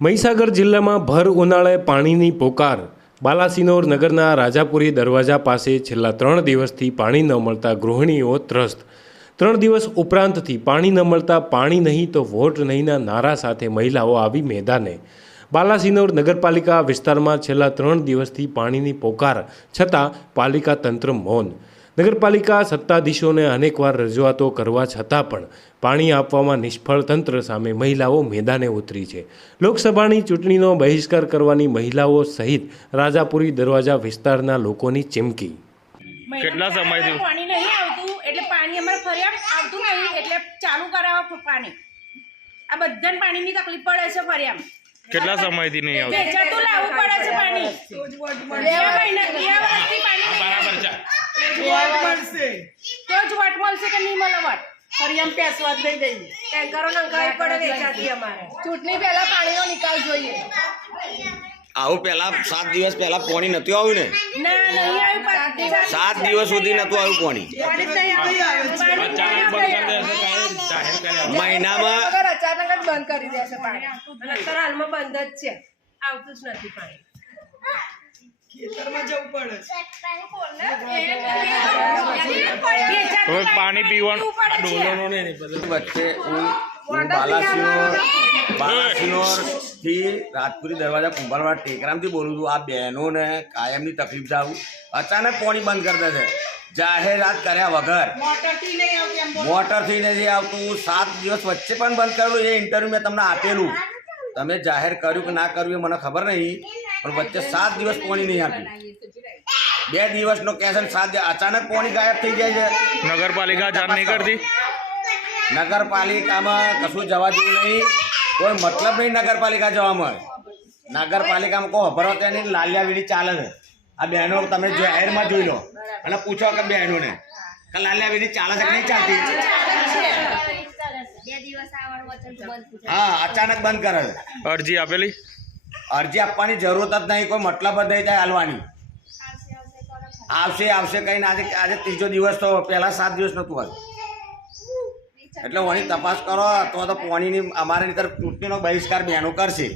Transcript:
મહીસાગર જિલ્લામાં ભર ઉનાળે પાણીની પોકાર। બાલાસિનોર નગરના રાજાપુરી દરવાજા પાસે છેલ્લા 3 દિવસથી પાણી ન મળતા ગૃહિણીઓ ત્રસ્ત। 3 દિવસ ઉપરાંતથી પાણી ન મળતા પાણી નહીં તો વોટ નહીંના નારા સાથે મહિલાઓ આવી મેદાને। બાલાસિનોર નગરપાલિકા વિસ્તારમાં છેલ્લા 3 દિવસથી પાણીની પોકાર છતાં પાલિકા તંત્ર મૌન। નગરપાલિકા સત્તાધીશોને અનેકવાર રજૂઆતો કરવા છતાં પણ પાણી આપવામાં નિષ્ફળ તંત્ર સામે મહિલાઓ મેદાને ઉતરી છે। લોકસભાની ચૂંટણીનો બહિષ્કાર કરવાની મહિલાઓ સહિત રાજાપુરી દરવાજા વિસ્તારના લોકોની ચીમકી। કેટલા સમયથી પાણી નહીં આવતું એટલે પાણી અમારે ફરિયાદ આવતું નહીં એટલે ચાલુ કરાવવા પાણી આ બધાને પાણીની તકલીફ પડે છે ફરિયાદ। કેટલા સમયથી નહીં આવતું? વેચાતું લાવવું પડે છે પાણી। તો જ વોટ મળશે કે નહીં મળે વોટ? ફરિયાદ પેસવા જ નહીં દઈએ। ટેન્કરો નંખાવી પડે વેચાતી અમારે। ચૂંટણી પહેલા પાણીનો નિકાલ જોઈએ। આવું પહેલા 7 દિવસ પહેલા પાણી નતું આવ્યું ને? ના નહીં આવ્યું। 7 દિવસ સુધી નતું આવ્યું પાણી। મહિનામાં અચાનક જ બંધ કરી દેશે પાણી। અત્યારે હાલમાં બંધ જ છે, આવતું જ નથી પાણી। ખેતરમાં જવું પડે હવે પાણી પીવાનું વચ્ચે હું બાલાસિનોર થી રાજપુરી દરવાજા કુંભારવાડ ટેકરામથી બોલું છું। આ બહેનોને કાયમની તકલીફ છે। આવું અચાનક પાણી બંધ કરી દે છે જાહેરાત કર્યા વગર। મોટરથી નથી આવતું। 7 દિવસ વચ્ચે પણ બંધ કરેલું। એ ઇન્ટરવ્યુ મેં તમને આપેલું। તમે જાહેર કર્યું કે ના કર્યું એ મને ખબર નહીં, પણ વચ્ચે 7 દિવસ પાણી નહીં આપ્યું। 2 દિવસનો કેસન 7 દિવસ અચાનક પાણી ગાયબ થઈ જાય છે। નગરપાલિકા જાણ નહીં કરતી? નગરપાલિકામાં કશું જવા જેવું નહીં, કોઈ મતલબ નહીં નગરપાલિકા જવામાં। નગરપાલિકામાં કોઈ ખબર નહીં, લાલિયા વીડી ચાલે છે। આ બહેનો તમે જાહેરમાં જોઈ લો અને પૂછો કે બહેનોને કે લાલિયા વીડી ચાલે છે કે નહીં ચાલતી? હા, અચાનક બંધ કરે છે। અરજી આપેલી? અરજી આપવાની જરૂરત જ નહીં, કોઈ મતલબ જ નહીં થાય હાલવાની। આવશે કહીને આજે ત્રીજો દિવસ તો પહેલા 7 દિવસ નતું આવ્યું। એટલે ઓની તપાસ કરો અથવા તો પાણીની અમારી તરફ ચૂંટણીનો બહિષ્કાર બહેનો કરશે।